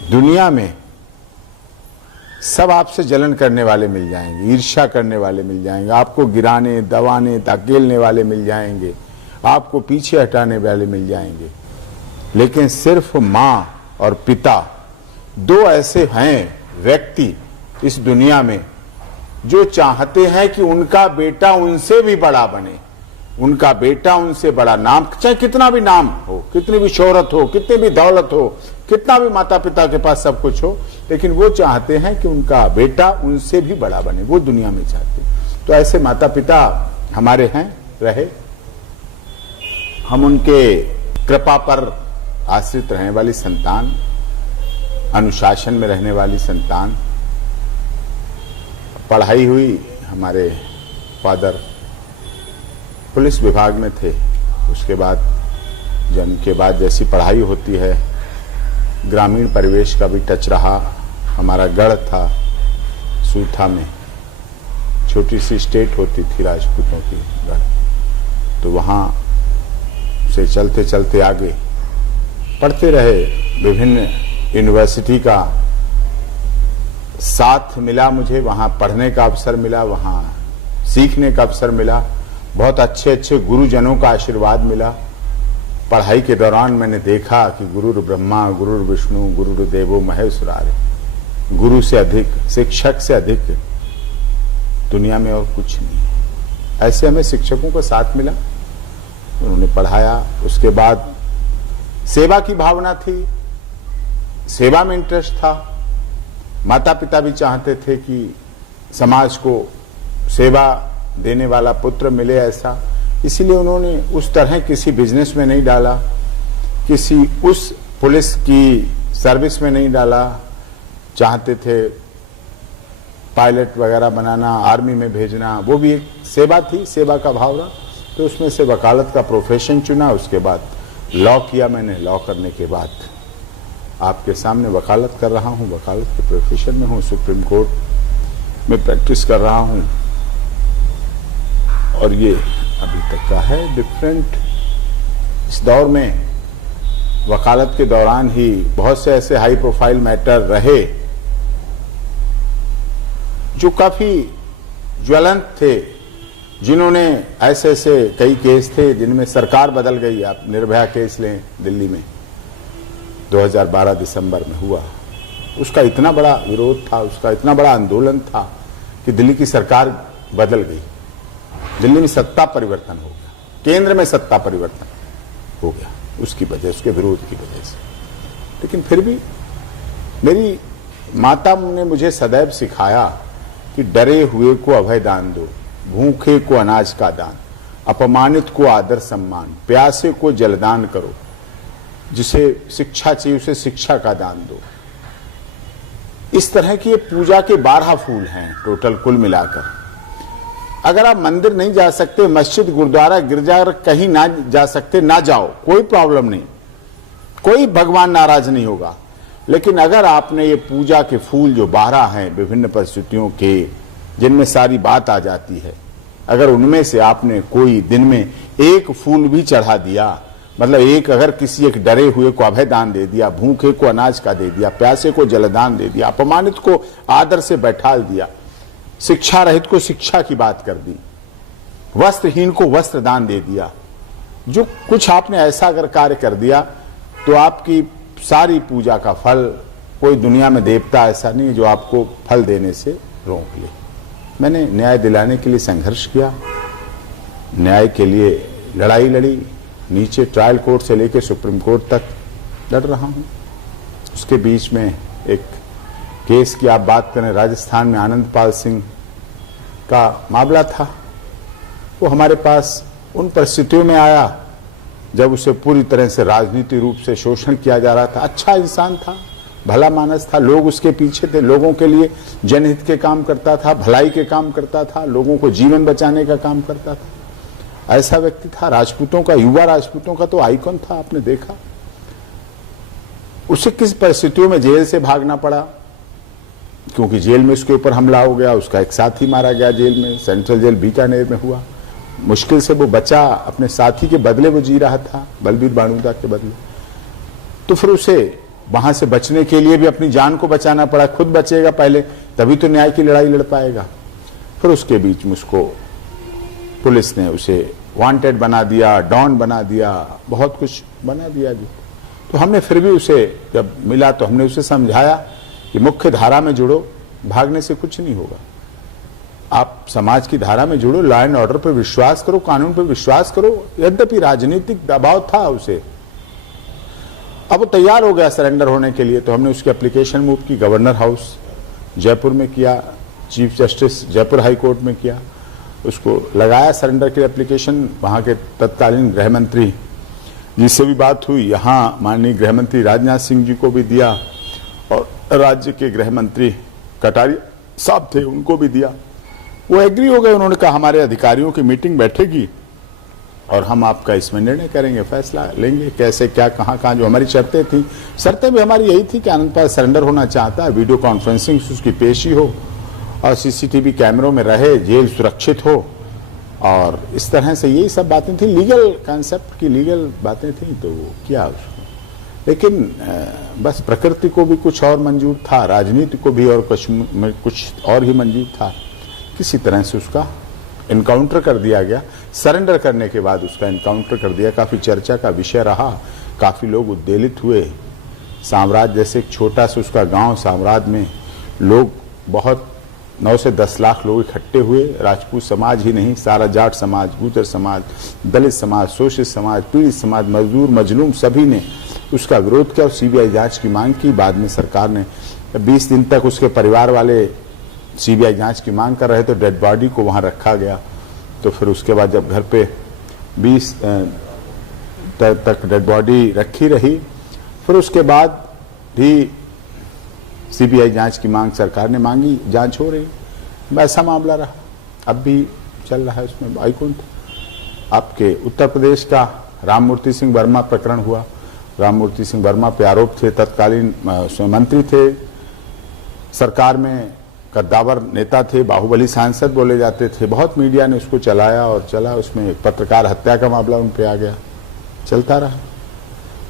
दुनिया में सब आपसे जलन करने वाले मिल जाएंगे, ईर्ष्या करने वाले मिल जाएंगे, आपको गिराने, दबाने, धकेलने वाले मिल जाएंगे, आपको पीछे हटाने वाले मिल जाएंगे, लेकिन सिर्फ मां और पिता दो ऐसे हैं व्यक्ति इस दुनिया में जो चाहते हैं कि उनका बेटा उनसे भी बड़ा बने, उनका बेटा उनसे बड़ा, नाम चाहे कितना भी नाम हो, कितनी भी शोहरत हो, कितनी भी दौलत हो, कितना भी माता पिता के पास सब कुछ हो, लेकिन वो चाहते हैं कि उनका बेटा उनसे भी बड़ा बने, वो दुनिया में चाहते हैं। तो ऐसे माता पिता हमारे हैं, रहे, हम उनके कृपा पर आश्रित रहने वाली संतान, अनुशासन में रहने वाली संतान। पढ़ाई हुई, हमारे फादर पुलिस विभाग में थे, उसके बाद जन्म के बाद जैसी पढ़ाई होती है, ग्रामीण परिवेश का भी टच रहा। हमारा गढ़ था सूथा में, छोटी सी स्टेट होती थी राजपूतों की गढ़, तो वहाँ से चलते चलते आगे पढ़ते रहे। विभिन्न यूनिवर्सिटी का साथ मिला मुझे, वहाँ पढ़ने का अवसर मिला, वहाँ सीखने का अवसर मिला, बहुत अच्छे अच्छे गुरुजनों का आशीर्वाद मिला। पढ़ाई के दौरान मैंने देखा कि गुरुर् ब्रह्मा गुरुर् विष्णु गुरुर्देवो महेश्वराय, गुरु से अधिक, शिक्षक से अधिक दुनिया में और कुछ नहीं। ऐसे हमें शिक्षकों का साथ मिला, उन्होंने पढ़ाया। उसके बाद सेवा की भावना थी, सेवा में इंटरेस्ट था। माता पिता भी चाहते थे कि समाज को सेवा देने वाला पुत्र मिले, ऐसा, इसीलिए उन्होंने उस तरह किसी बिजनेस में नहीं डाला, किसी उस पुलिस की सर्विस में नहीं डाला। चाहते थे पायलट वगैरह बनाना, आर्मी में भेजना, वो भी एक सेवा थी, सेवा का भाव रहा। तो उसमें से वकालत का प्रोफेशन चुना, उसके बाद लॉ किया मैंने। लॉ करने के बाद आपके सामने वकालत कर रहा हूँ, वकालत के प्रोफेशन में हूँ, सुप्रीम कोर्ट में प्रैक्टिस कर रहा हूँ, और ये अभी तक का है डिफरेंट। इस दौर में वकालत के दौरान ही बहुत से ऐसे हाई प्रोफाइल मैटर रहे जो काफी ज्वलंत थे, जिन्होंने ऐसे ऐसे कई केस थे जिनमें सरकार बदल गई। आप निर्भया केस लें, दिल्ली में 2012 दिसंबर में हुआ, उसका इतना बड़ा विरोध था, उसका इतना बड़ा आंदोलन था कि दिल्ली की सरकार बदल गई, दिल्ली में सत्ता परिवर्तन हो गया, केंद्र में सत्ता परिवर्तन हो गया उसकी वजह, उसके विरोध की वजह से। लेकिन फिर भी मेरी माता ने मुझे सदैव सिखाया कि डरे हुए को अभय दान दो, भूखे को अनाज का दान, अपमानित को आदर सम्मान, प्यासे को जलदान करो, जिसे शिक्षा चाहिए उसे शिक्षा का दान दो। इस तरह की ये पूजा के 12 फूल हैं टोटल कुल मिलाकर। अगर आप मंदिर नहीं जा सकते, मस्जिद, गुरुद्वारा, गिरजाघर कहीं ना जा सकते, ना जाओ, कोई प्रॉब्लम नहीं, कोई भगवान नाराज नहीं होगा। लेकिन अगर आपने ये पूजा के फूल जो 12 हैं विभिन्न परिस्थितियों के, जिनमें सारी बात आ जाती है, अगर उनमें से आपने कोई दिन में एक फूल भी चढ़ा दिया, मतलब एक, अगर किसी एक डरे हुए को अभय दान दे दिया, भूखे को अनाज का दे दिया, प्यासे को जलदान दे दिया, अपमानित को आदर से बैठाल दिया, शिक्षा रहित को शिक्षा की बात कर दी, वस्त्रहीन को वस्त्र दान दे दिया, जो कुछ आपने ऐसा अगर कार्य कर दिया तो आपकी सारी पूजा का फल, कोई दुनिया में देवता ऐसा नहीं जो आपको फल देने से रोक ले। मैंने न्याय दिलाने के लिए संघर्ष किया, न्याय के लिए लड़ाई लड़ी, नीचे ट्रायल कोर्ट से लेकर सुप्रीम कोर्ट तक लड़ रहा हूं। उसके बीच में एक केस की आप बात करें, राजस्थान में आनंदपाल सिंह का मामला था। वो हमारे पास उन परिस्थितियों में आया जब उसे पूरी तरह से राजनीतिक रूप से शोषण किया जा रहा था। अच्छा इंसान था, भला मानस था, लोग उसके पीछे थे, लोगों के लिए जनहित के काम करता था, भलाई के काम करता था, लोगों को जीवन बचाने का काम करता था। ऐसा व्यक्ति था। राजपूतों का, युवा राजपूतों का तो आइकॉन था, आपने देखा। उसे किस परिस्थितियों में जेल से भागना पड़ा, क्योंकि जेल में उसके ऊपर हमला हो गया, उसका एक साथी मारा गया जेल में, सेंट्रल जेल बीकानेर में हुआ। मुश्किल से वो बचा, अपने साथी के बदले वो जी रहा था, बलबीर बाणुदा के बदले। तो फिर उसे वहां से बचने के लिए भी अपनी जान को बचाना पड़ा, खुद बचेगा पहले तभी तो न्याय की लड़ाई लड़ पाएगा। फिर उसके बीच में उसको पुलिस ने उसे वांटेड बना दिया, डॉन बना दिया, बहुत कुछ बना दिया जी। तो हमने फिर भी उसे जब मिला तो हमने उसे समझाया कि मुख्य धारा में जुड़ो, भागने से कुछ नहीं होगा। आप समाज की धारा में जुड़ो, लॉ एंड ऑर्डर पर विश्वास करो, कानून पर विश्वास करो। यद्यपि राजनीतिक दबाव था उसे, अब वो तैयार हो गया सरेंडर होने के लिए। तो हमने उसकी एप्लीकेशन मूव की, गवर्नर हाउस जयपुर में किया, chief justice Jaipur high court में किया, उसको लगाया सरेंडर की एप्लीकेशन। वहां के तत्कालीन गृह मंत्री जिससे भी बात हुई, यहाँ माननीय गृह मंत्री राजनाथ सिंह जी को भी दिया और राज्य के गृह मंत्री कटारिया साहब थे उनको भी दिया। वो एग्री हो गए, उन्होंने कहा हमारे अधिकारियों की मीटिंग बैठेगी और हम आपका इसमें निर्णय करेंगे, फैसला लेंगे कैसे क्या कहाँ जो हमारी शर्तें थी। शर्तें भी हमारी यही थी कि आनंदपाल सरेंडर होना चाहता है, वीडियो कॉन्फ्रेंसिंग से उसकी पेशी हो और सीसीटीवी कैमरों में रहे, जेल सुरक्षित हो, और इस तरह से यही सब बातें थी, लीगल कॉन्सेप्ट की लीगल बातें थी। तो वो किया उसको, लेकिन बस प्रकृति को भी कुछ और मंजूर था, राजनीति को भी और कुछ और ही मंजूर था। किसी तरह से उसका इनकाउंटर कर दिया गया। सरेंडर करने के बाद उसका इनकाउंटर कर दिया, काफी चर्चा का विषय रहा, काफी लोग उद्वेलित हुए। साम्राज्य जैसे एक छोटा सा उसका गांव साम्राज्य में लोग बहुत 9 से 10 लाख लोग इकट्ठे हुए। राजपूत समाज ही नहीं, सारा जाट समाज, गुर्जर समाज, दलित समाज, शोषित समाज, पीड़ित समाज, मजदूर, मजलूम सभी ने उसका विरोध किया और सीबीआई जांच की मांग की। बाद में सरकार ने 20 दिन तक उसके परिवार वाले सीबीआई जांच की मांग कर रहे थे, डेड बॉडी को वहां रखा गया। तो फिर उसके बाद जब घर पे 20 तक डेड बॉडी रखी रही, फिर उसके बाद भी सीबीआई जांच की मांग सरकार ने मांगी, जांच हो रही, वैसा मामला रहा। अब भी चल रहा है उसमें हाईकोर्ट। आपके उत्तर प्रदेश का राममूर्ति सिंह वर्मा प्रकरण हुआ। राममूर्ति सिंह वर्मा पे आरोप थे, तत्कालीन मंत्री थे, सरकार में कद्दावर नेता थे, बाहुबली सांसद बोले जाते थे। बहुत मीडिया ने उसको चलाया और चला, उसमें पत्रकार हत्या का मामला उन पे आ गया, चलता रहा,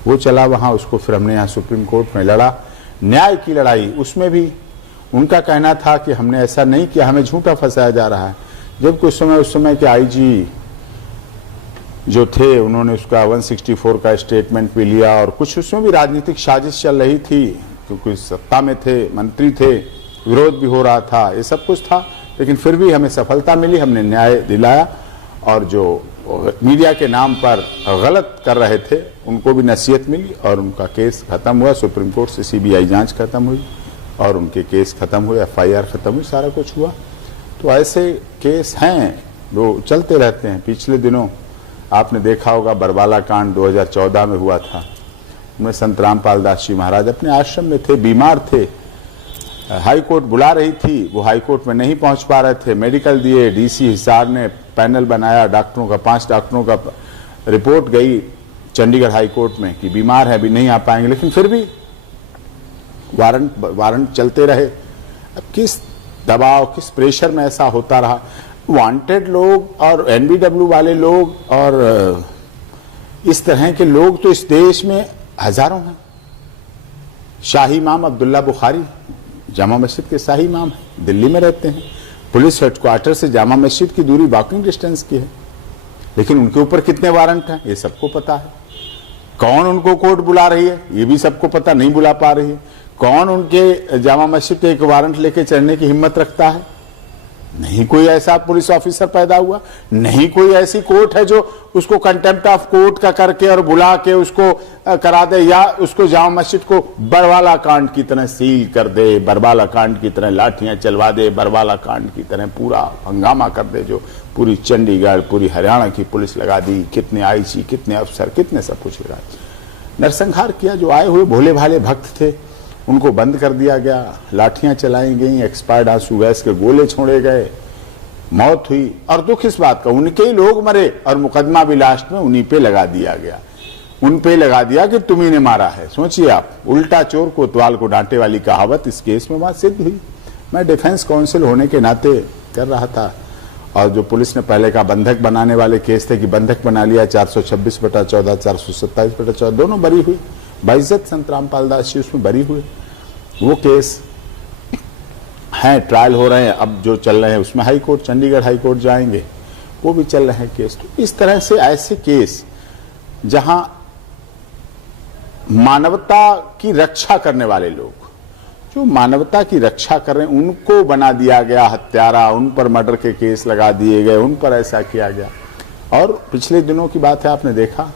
वो चला वहां। उसको फिर हमने यहाँ सुप्रीम कोर्ट में लड़ा, न्याय की लड़ाई। उसमें भी उनका कहना था कि हमने ऐसा नहीं किया, हमें झूठा फंसाया जा रहा है। जबकि उस समय के आईजी जो थे उन्होंने उसका 164 का स्टेटमेंट भी लिया और कुछ उसमें भी राजनीतिक साजिश चल रही थी, क्योंकि सत्ता में थे, मंत्री थे, विरोध भी हो रहा था, ये सब कुछ था। लेकिन फिर भी हमें सफलता मिली, हमने न्याय दिलाया और जो मीडिया के नाम पर गलत कर रहे थे उनको भी नसीहत मिली और उनका केस खत्म हुआ। सुप्रीम कोर्ट से सीबीआई जांच खत्म हुई और उनके केस खत्म हुए, एफआईआर खत्म हुई, सारा कुछ हुआ। तो ऐसे केस हैं जो चलते रहते हैं। पिछले दिनों आपने देखा होगा बरवाला कांड 2014 में हुआ था, उसमें संत रामपाल दास जी महाराज अपने आश्रम में थे, बीमार थे, हाई कोर्ट बुला रही थी, वो हाई कोर्ट में नहीं पहुंच पा रहे थे, मेडिकल दिए, डीसी हिसार ने पैनल बनाया डॉक्टरों का, 5 डॉक्टरों का, रिपोर्ट गई चंडीगढ़ हाई कोर्ट में कि बीमार है, अभी नहीं आ पाएंगे, लेकिन फिर भी वारंट चलते रहे। अब किस दबाव, किस प्रेशर में ऐसा होता रहा। वांटेड लोग और एनबीडब्ल्यू वाले लोग और इस तरह के लोग तो इस देश में हजारों हैं। शाही इमाम अब्दुल्ला बुखारी जामा मस्जिद के शाही इमाम है, दिल्ली में रहते हैं, पुलिस हेडक्वार्टर से जामा मस्जिद की दूरी वॉकिंग डिस्टेंस की है, लेकिन उनके ऊपर कितने वारंट हैं ये सबको पता है। कौन उनको कोर्ट बुला रही है ये भी सबको पता, नहीं बुला पा रही है। कौन उनके जामा मस्जिद पे एक वारंट लेके चढ़ने की हिम्मत रखता है? नहीं कोई ऐसा पुलिस ऑफिसर पैदा हुआ, नहीं कोई ऐसी कोर्ट है जो उसको कंटेम्प्ट ऑफ कोर्ट का करके और बुला के उसको करा दे, या उसको जामा मस्जिद को बरवाला कांड की तरह सील कर दे, बरवाला कांड की तरह लाठियां चलवा दे, बरवाला कांड की तरह पूरा हंगामा कर दे, जो पूरी चंडीगढ़, पूरी हरियाणा की पुलिस लगा दी, कितने आईजी, कितने अफसर, कितने सब कुछ लगा नरसंहार किया। जो आए हुए भोले भाले भक्त थे उनको बंद कर दिया गया, लाठियां चलाई गई, एक्सपायर्ड आंसू गैस के गोले छोड़े गए, मौत हुई। और दुख इस बात का, उनके ही लोग मरे और मुकदमा भी लास्ट में उन्हीं पे लगा दिया गया, उन पे लगा दिया कि तुम्ही ने मारा है। सोचिए आप, उल्टा चोर कोतवाल को डांटे वाली कहावत इस केस में बात सिद्ध हुई। मैं डिफेंस काउंसिल होने के नाते कर रहा था, और जो पुलिस ने पहले का बंधक बनाने वाले केस थे कि बंधक बना लिया, 426/14, 427/14 दोनों बरी हुई। बाइज्जत संत रामपाल दास जी उसमें बरी हुए। वो केस हैं, ट्रायल हो रहे हैं, अब जो चल रहे हैं उसमें high court, Chandigarh high court जाएंगे, वो भी चल रहे हैं केस। तो इस तरह से ऐसे केस जहां मानवता की रक्षा करने वाले लोग, जो मानवता की रक्षा कर रहे हैं, उनको बना दिया गया हत्यारा, उन पर मर्डर के केस लगा दिए गए, उन पर ऐसा किया गया। और पिछले दिनों की बात है, आपने देखा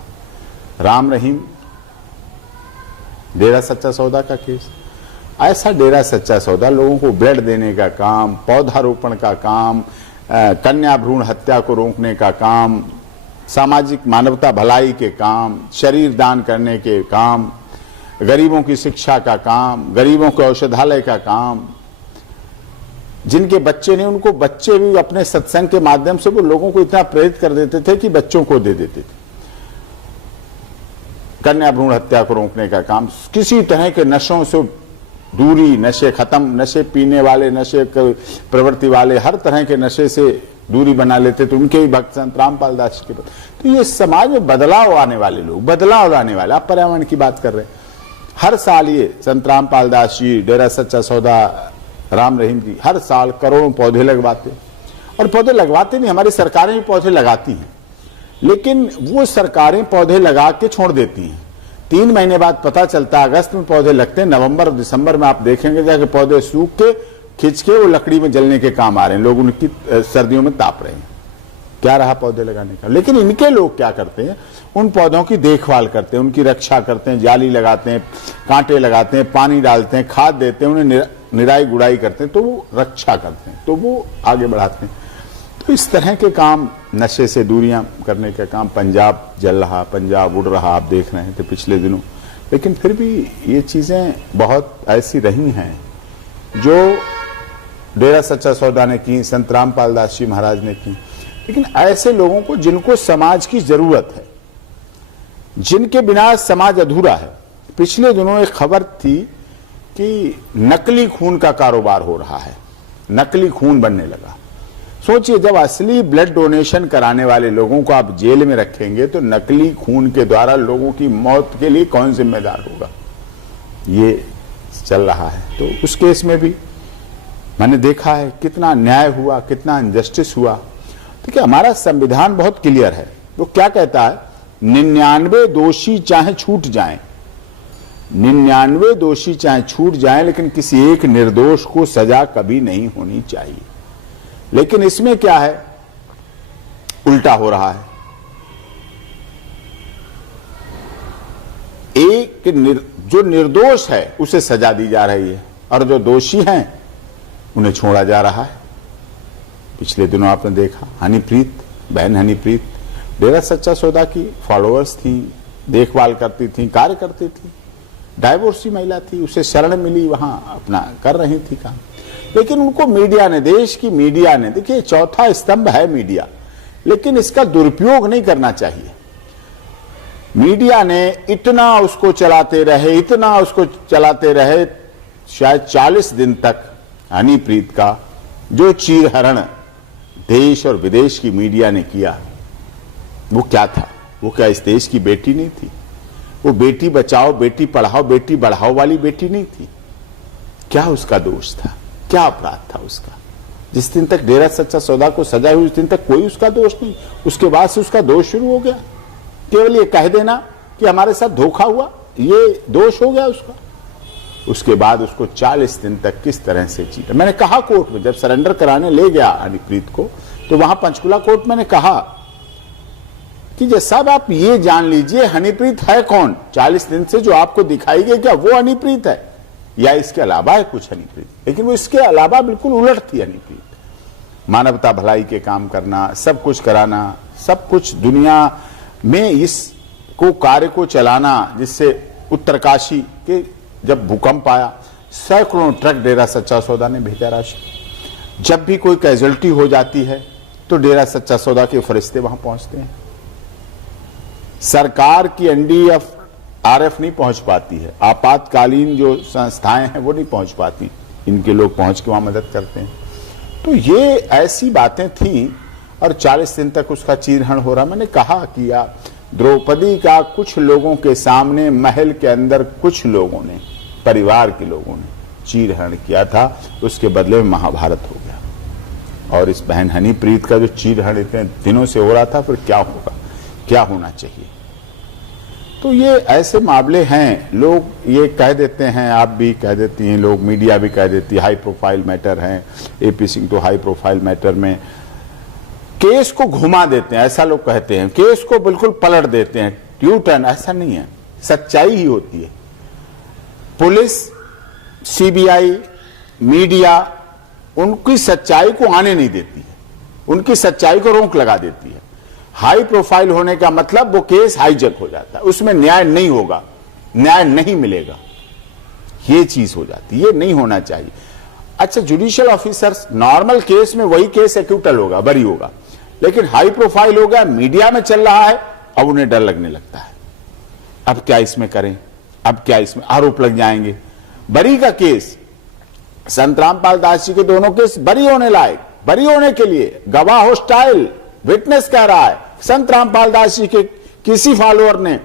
राम रहीम डेरा सच्चा सौदा का केस। ऐसा डेरा सच्चा सौदा लोगों को ब्लड देने का काम, पौधारोपण का काम, कन्या भ्रूण हत्या को रोकने का काम, सामाजिक मानवता भलाई के काम, शरीर दान करने के काम, गरीबों की शिक्षा का काम, गरीबों के औषधालय का काम, जिनके बच्चे नहीं उनको बच्चे भी अपने सत्संग के माध्यम से वो लोगों को इतना प्रेरित कर देते थे कि बच्चों को दे देते थे। कन्या भ्रूण हत्या को रोकने का काम, किसी तरह के नशों से दूरी, नशे खत्म, नशे पीने वाले, नशे प्रवृत्ति वाले, हर तरह के नशे से दूरी बना लेते थे, उनके भी भक्त संत रामपाल दास के। तो ये समाज में बदलाव आने वाले लोग, बदलाव लाने वाले, आप पर्यावरण की बात कर रहे हैं। हर साल ये संत रामपाल दास जी, डेरा सच्चा सौदा, राम रहीम जी हर साल करोड़ों पौधे लगवाते, और पौधे लगवाते नहीं, हमारी सरकारें भी पौधे लगाती हैं, लेकिन वो सरकारें पौधे लगा के छोड़ देती हैं। 3 महीने बाद पता चलता है, अगस्त में पौधे लगते हैं, नवंबर दिसंबर में आप देखेंगे जाके पौधे सूख के खिंच के वो लकड़ी में जलने के काम आ रहे हैं, लोग उनकी सर्दियों में ताप रहे हैं। क्या रहा पौधे लगाने का? लेकिन इनके लोग क्या करते हैं, उन पौधों की देखभाल करते हैं, उनकी रक्षा करते हैं, जाली लगाते हैं, कांटे लगाते हैं, पानी डालते हैं, खाद देते हैं, उन्हें निराई गुड़ाई करते हैं, तो वो रक्षा करते हैं, तो वो आगे बढ़ाते हैं। तो इस तरह के काम, नशे से दूरियां करने का काम, पंजाब जल रहा, पंजाब उड़ रहा, आप देख रहे थे पिछले दिनों। लेकिन फिर भी ये चीजें बहुत ऐसी रही हैं जो डेरा सच्चा सौदा ने की, संत रामपाल दास जी महाराज ने की। लेकिन ऐसे लोगों को जिनको समाज की जरूरत है, जिनके बिना समाज अधूरा है। पिछले दिनों एक खबर थी कि नकली खून का कारोबार हो रहा है, नकली खून बनने लगा। सोचिए, जब असली ब्लड डोनेशन कराने वाले लोगों को आप जेल में रखेंगे तो नकली खून के द्वारा लोगों की मौत के लिए कौन जिम्मेदार होगा? ये चल रहा है। तो उस केस में भी मैंने देखा है कितना न्याय हुआ, कितना इनजस्टिस हुआ। देखिए, हमारा संविधान बहुत क्लियर है। वो क्या कहता है? 99 दोषी चाहे छूट जाएं, 99 दोषी चाहे छूट जाएं, लेकिन किसी एक निर्दोष को सजा कभी नहीं होनी चाहिए। लेकिन इसमें क्या है, उल्टा हो रहा है। एक जो निर्दोष है उसे सजा दी जा रही है, और जो दोषी हैं उन्हें छोड़ा जा रहा है। पिछले दिनों आपने देखा, हनीप्रीत, बहन हनीप्रीत डेरा सच्चा सौदा की फॉलोअर्स थी, देखभाल करती थी, कार्य करती थी, डाइवोर्सी महिला थी, उसे शरण मिली, वहां अपना कर रही थी काम। लेकिन उनको मीडिया ने, देश की मीडिया ने, देखिए चौथा स्तंभ है मीडिया, लेकिन इसका दुरुपयोग नहीं करना चाहिए। मीडिया ने इतना उसको चलाते रहे, इतना उसको चलाते रहे, शायद 40 दिन तक हनीप्रीत का जो चीरहरण देश और विदेश की मीडिया ने किया, वो क्या था? वो क्या इस देश की बेटी नहीं थी? वो बेटी बचाओ, बेटी पढ़ाओ, बेटी बढ़ाओ वाली बेटी नहीं थी? क्या उसका दोष था? क्या अपराध था उसका? जिस दिन तक डेरा सच्चा सौदा को सजा हुई, उस दिन तक कोई उसका दोष नहीं। उसके बाद से उसका दोष शुरू हो गया। केवल ये कह देना कि हमारे साथ धोखा हुआ, ये दोष हो गया उसका। उसके बाद उसको 40 दिन तक किस तरह से जीता। मैंने कहा कोर्ट में, जब सरेंडर कराने ले गया हनीप्रीत को, तो वहां पंचकुला कोर्ट मैंने कहा कि साहब आप ये जान लीजिए हनीप्रीत है कौन। 40 दिन से जो आपको दिखाई गई, क्या वो हनीप्रीत है या इसके अलावा है कुछ हनीप्रीत? लेकिन वो इसके अलावा बिल्कुल उलट थी हनीप्रीत। मानवता भलाई के काम करना, सब कुछ कराना, सब कुछ दुनिया में इस को कार्य को चलाना, जिससे उत्तरकाशी के जब भूकंप आया, सैकड़ों ट्रक डेरा सच्चा सौदा ने भेजा राशि। जब भी कोई कैजुअल्टी हो जाती है तो डेरा सच्चा सौदा के फरिश्ते वहां पहुंचते हैं। सरकार की एनडीएफ आरएफ नहीं पहुंच पाती है, आपातकालीन जो संस्थाएं हैं वो नहीं पहुंच पाती, इनके लोग पहुंच के वहां मदद करते हैं। तो ये ऐसी बातें थी, और 40 दिन तक उसका चीरहरण हो रहा। मैंने कहा कि द्रौपदी का कुछ लोगों के सामने महल के अंदर कुछ लोगों ने, परिवार के लोगों ने चीरहरण किया था, उसके बदले में महाभारत हो गया। और इस बहन हनीप्रीत का जो चीरहरण इतने दिनों से हो रहा था, फिर क्या होगा, क्या होना चाहिए। तो ये ऐसे मामले हैं, लोग ये कह देते हैं, आप भी कह देती हैं, लोग मीडिया भी कह देती है हाई प्रोफाइल मैटर है। एपी सिंह तो हाई प्रोफाइल मैटर में केस को घुमा देते हैं, ऐसा लोग कहते हैं, केस को बिल्कुल पलट देते हैं, यू टर्न। ऐसा नहीं है, सच्चाई ही होती है। पुलिस, सीबीआई, मीडिया उनकी सच्चाई को आने नहीं देती है, उनकी सच्चाई को रोक लगा देती है। हाई प्रोफाइल होने का मतलब वो केस हाईजैक हो जाता है, उसमें न्याय नहीं होगा, न्याय नहीं मिलेगा, ये चीज हो जाती है। ये नहीं होना चाहिए। अच्छा, जुडिशियल ऑफिसर्स नॉर्मल केस में वही केस एक्यूटल होगा, बरी होगा, लेकिन हाई प्रोफाइल हो गया, मीडिया में चल रहा है, अब उन्हें डर लगने लगता है। अब क्या इसमें करें, अब क्या इसमें आरोप लग जाएंगे। बरी का केस, संत रामपाल दास जी के दोनों केस बरी होने लायक, बरी होने के लिए गवाह हॉस्टाइल, विटनेस कह रहा है संत रामपाल दास जी के किसी फॉलोअर ने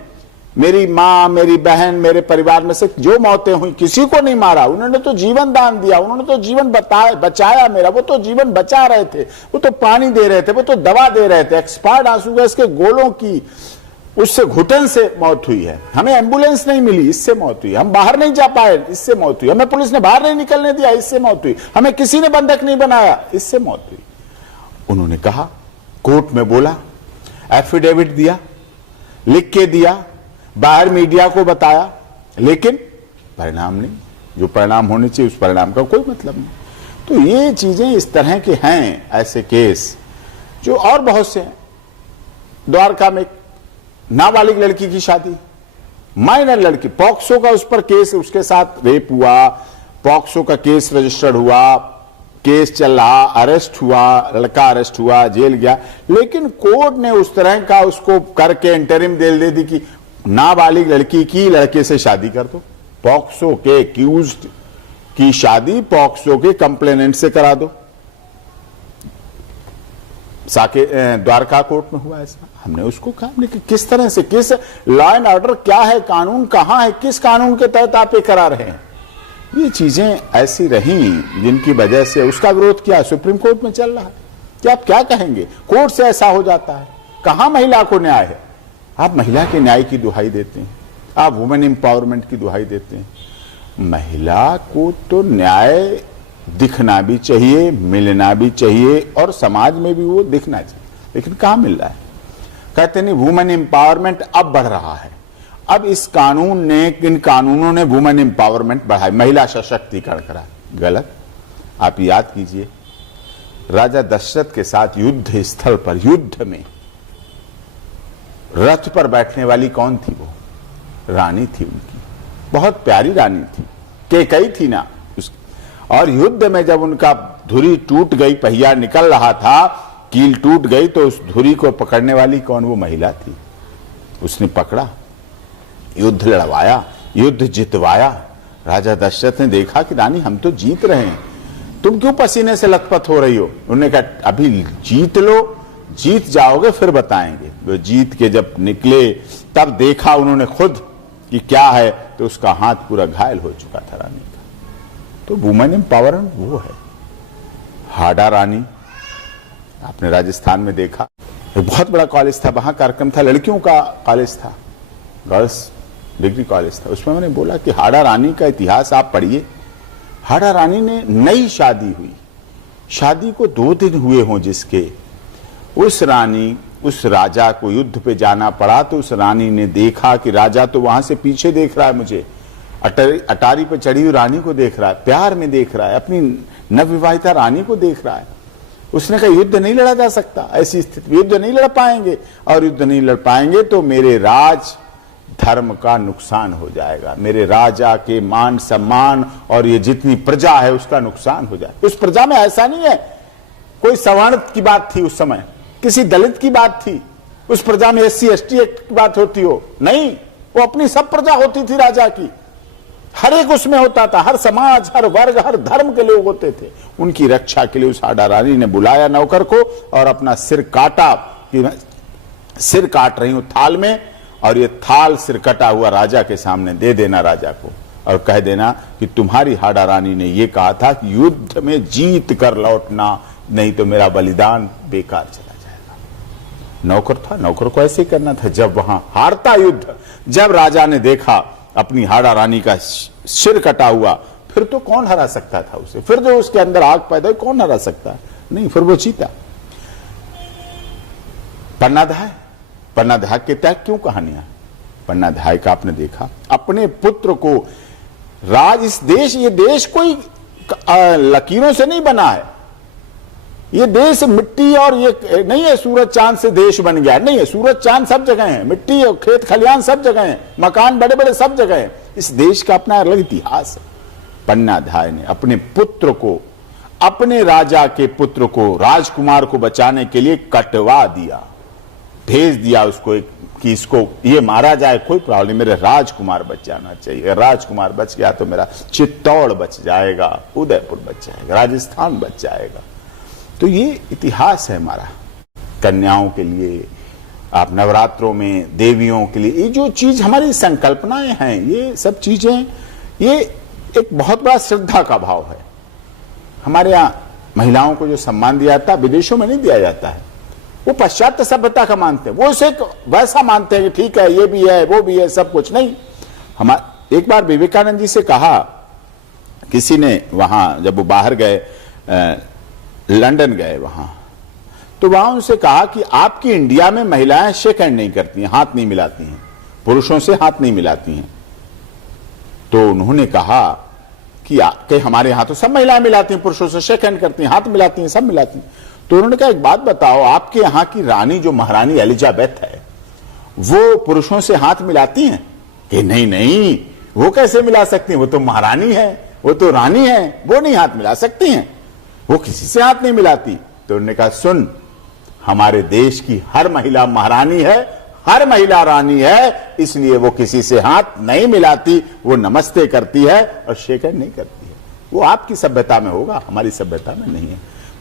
मेरी मां, मेरी बहन, मेरे परिवार में से जो मौतें हुई किसी को नहीं मारा, उन्होंने तो जीवन दान दिया, उन्होंने तो जीवन बचाया मेरा, वो तो जीवन बचा रहे थे, वो तो पानी दे रहे थे, वो तो दवा दे रहे थे, एक्सपायर्ड आंसू गैस के गोलों की उससे घुटन से मौत हुई है, हमें एम्बुलेंस नहीं मिली, इससे मौत हुई, हम बाहर नहीं जा पाए, इससे मौत हुई, हमें पुलिस ने बाहर नहीं निकलने दिया, इससे मौत हुई, हमें किसी ने बंधक नहीं बनाया, इससे मौत हुई। उन्होंने कहा, कोर्ट में बोला, एफिडेविट दिया, लिख के दिया, बाहर मीडिया को बताया, लेकिन परिणाम नहीं, जो परिणाम होने चाहिए उस परिणाम का कोई मतलब नहीं। तो ये चीजें इस तरह के हैं, ऐसे केस जो और बहुत से हैं। द्वारका में नाबालिग लड़की की शादी, माइनर लड़की, पॉक्सो का उस पर केस, उसके साथ रेप हुआ, पॉक्सो का केस रजिस्टर्ड हुआ, केस चल रहा, अरेस्ट हुआ, लड़का अरेस्ट हुआ, जेल गया, लेकिन कोर्ट ने उस तरह का उसको करके इंटरिम दे दी कि नाबालिग लड़की की लड़के से शादी कर दो, पॉक्सो के एक्यूज्ड की शादी पॉक्सो के कंप्लेनेंट से करा दो। साके द्वारका कोर्ट में हुआ ऐसा, हमने उसको कहा, लेकिन किस तरह से, किस लॉ एंड ऑर्डर क्या है, कानून कहां है, किस कानून के तहत आप ये करा रहे हैं। ये चीजें ऐसी रही जिनकी वजह से उसका विरोध किया, सुप्रीम कोर्ट में चल रहा है। कि आप क्या कहेंगे, कोर्ट से ऐसा हो जाता है, कहां महिला को न्याय है। आप महिला के न्याय की दुहाई देते हैं, आप वुमेन एम्पावरमेंट की दुहाई देते हैं। महिला को तो न्याय दिखना भी चाहिए, मिलना भी चाहिए, और समाज में भी वो दिखना चाहिए, लेकिन कहां मिल रहा है। कहते नहीं वुमेन एम्पावरमेंट अब बढ़ रहा है, अब इस कानून ने, इन कानूनों ने वुमेन एम्पावरमेंट बढ़ाई, महिला सशक्तिकरण करा। गलत। आप याद कीजिए, राजा दशरथ के साथ युद्ध स्थल पर, युद्ध में रथ पर बैठने वाली कौन थी? वो रानी थी उनकी, बहुत प्यारी रानी थी, केकई थी ना और युद्ध में जब उनका धुरी टूट गई, पहिया निकल रहा था, कील टूट गई, तो उस धुरी को पकड़ने वाली कौन? वो महिला थी। उसने पकड़ा, युद्ध लड़वाया, युद्ध जितवाया। राजा दशरथ ने देखा कि रानी हम तो जीत रहे हैं, तुम क्यों पसीने से लथपथ हो रही हो? उन्होंने कहा अभी जीत लो, जीत जाओगे फिर बताएंगे। वो जीत के जब निकले तब देखा उन्होंने खुद कि क्या है, तो उसका हाथ पूरा घायल हो चुका था रानी का। तो वुमेन एम्पावरमेंट वो है। हाडा रानी आपने राजस्थान में देखा, बहुत बड़ा कॉलेज था, वहां कार्यक्रम था, लड़कियों का कॉलेज था, गर्ल्स डिग्री कॉलेज था। उसमें मैंने बोला कि हाडा रानी का इतिहास आप पढ़िए। हाडा रानी ने नई शादी हुई, शादी को 2 दिन हुए हों जिसके, उस रानी, उस राजा को युद्ध पे जाना पड़ा, तो उस रानी ने देखा कि राजा तो वहां से पीछे देख रहा है, मुझे अटारी पे चढ़ी हुई रानी को देख रहा है, प्यार में देख रहा है, अपनी नवविवाहिता रानी को देख रहा है। उसने कहा युद्ध नहीं लड़ा जा सकता, ऐसी स्थिति युद्ध नहीं लड़ पाएंगे, और युद्ध नहीं लड़ पाएंगे तो मेरे राज धर्म का नुकसान हो जाएगा, मेरे राजा के मान सम्मान और ये जितनी प्रजा है उसका नुकसान हो जाए। उस प्रजा में ऐसा नहीं है कोई सवर्ण की बात थी, उस समय किसी दलित की बात थी, उस प्रजा में SC ST एक्ट की बात होती हो, नहीं, वो अपनी सब प्रजा होती थी राजा की, हर एक उसमें होता था, हर समाज, हर वर्ग, हर धर्म के लोग होते थे। उनकी रक्षा के लिए उस हाडा रानी ने बुलाया नौकर को और अपना सिर काटा कि सिर काट रही हूं थाल में, और ये थाल सिर कटा हुआ राजा के सामने दे देना राजा को, और कह देना कि तुम्हारी हाड़ा रानी ने यह कहा था कि युद्ध में जीत कर लौटना, नहीं तो मेरा बलिदान बेकार चला जाएगा। नौकर था, नौकर को ऐसे ही करना था। जब वहां हारता युद्ध, जब राजा ने देखा अपनी हाड़ा रानी का सिर कटा हुआ, फिर तो कौन हरा सकता था उसे, फिर जो उसके अंदर आग पैदा हुई, कौन हरा सकता है? नहीं, फिर वो जीता। पन्नाधाय के त्याग क्यों कहानियां? पन्नाधाय का आपने देखा, अपने पुत्र को इस देश, ये देश कोई लकीरों से नहीं बना है, ये देश मिट्टी और ये नहीं है सूरज चांद से देश बन गया, नहीं है। सूरज चांद सब जगह है, मिट्टी और खेत खलियान सब जगह है, मकान बड़े बड़े सब जगह है। इस देश का अपना अलग इतिहास है। पन्नाधाय ने अपने पुत्र को, अपने राजा के पुत्र को, राजकुमार को बचाने के लिए कटवा दिया, भेज दिया उसको कि इसको ये मारा जाए, कोई प्रॉब्लम, मेरे राजकुमार बच जाना चाहिए। राजकुमार बच गया तो मेरा चित्तौड़ बच जाएगा, उदयपुर बच जाएगा, राजस्थान बच जाएगा। तो ये इतिहास है हमारा। कन्याओं के लिए, आप नवरात्रों में देवियों के लिए, ये जो चीज हमारी संकल्पनाएं हैं, ये सब चीजें, ये एक बहुत बड़ा श्रद्धा का भाव है। हमारे यहां महिलाओं को जो सम्मान दिया जाता है, विदेशों में नहीं दिया जाता है। वो पाश्चात्य सभ्यता का मानते हैं, वो उसे वैसा मानते हैं कि ठीक है, ये भी है, वो भी है, सब कुछ नहीं। एक बार विवेकानंद जी से कहा किसी ने, वहां जब वो बाहर गए, लंदन गए वहां, तो वहां उनसे कहा कि आपकी इंडिया में महिलाएं शेक हैंड नहीं करती हैं, हाथ नहीं मिलाती हैं, पुरुषों से हाथ नहीं मिलाती हैं। तो उन्होंने कहा कि हमारे यहां तो सब महिलाएं मिलाती हैं, पुरुषों से शेक हैंड करती हैं, हाथ मिलाती हैं, सब मिलाती हैं। तो उन्होंने कहा एक बात बताओ, आपके यहां की रानी जो महारानी एलिजाबेथ है, वो पुरुषों से हाथ मिलाती हैं? कि नहीं नहीं, वो कैसे मिला सकती हैं, वो तो महारानी है, वो तो रानी है, वो नहीं हाथ मिला सकती हैं, वो किसी से हाथ नहीं मिलाती। तो उन्होंने कहा सुन, हमारे देश की हर महिला महारानी है, हर महिला रानी है, इसलिए वो किसी से हाथ नहीं मिलाती, वो नमस्ते करती है और शेक हैंड नहीं करती है। वो आपकी सभ्यता में होगा, हमारी सभ्यता में नहीं है।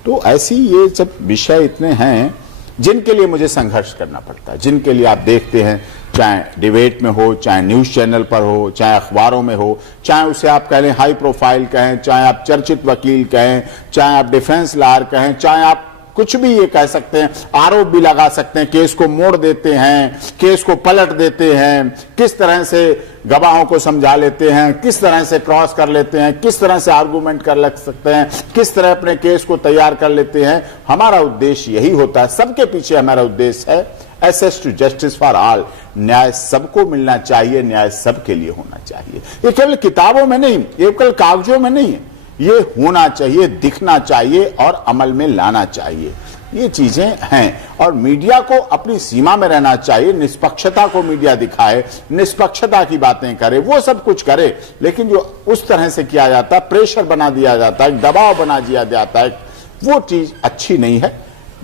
तो ऐसी ये सब विषय इतने हैं जिनके लिए मुझे संघर्ष करना पड़ता है, जिनके लिए आप देखते हैं, चाहे डिबेट में हो, चाहे न्यूज चैनल पर हो, चाहे अखबारों में हो, चाहे उसे आप कह लें हाई प्रोफाइल कहें, चाहे आप चर्चित वकील कहें, चाहे आप डिफेंस लॉयर कहें, चाहे आप कुछ भी ये कह सकते हैं, आरोप भी लगा सकते हैं, केस को मोड़ देते हैं, केस को पलट देते हैं, किस तरह से गवाहों को समझा लेते हैं, किस तरह से क्रॉस कर लेते हैं, किस तरह से आर्गूमेंट कर लग सकते हैं, किस तरह अपने केस को तैयार कर लेते हैं। हमारा उद्देश्य यही होता है, सबके पीछे हमारा उद्देश्य है access to justice for all, न्याय सबको मिलना चाहिए, न्याय सबके लिए होना चाहिए। ये केवल किताबों में नहीं, ये केवल कागजों में नहीं है, ये होना चाहिए, दिखना चाहिए और अमल में लाना चाहिए। ये चीजें हैं और मीडिया को अपनी सीमा में रहना चाहिए, निष्पक्षता को मीडिया दिखाए, निष्पक्षता की बातें करे, वो सब कुछ करे। लेकिन जो उस तरह से किया जाता है, प्रेशर बना दिया जाता है, दबाव बना दिया जाता है, वो चीज अच्छी नहीं है।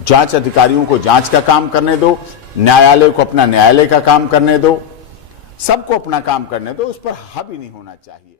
जांच अधिकारियों को जांच का काम करने दो, न्यायालय को अपना न्यायालय का काम करने दो, सबको अपना काम करने दो, उस पर हावी नहीं होना चाहिए।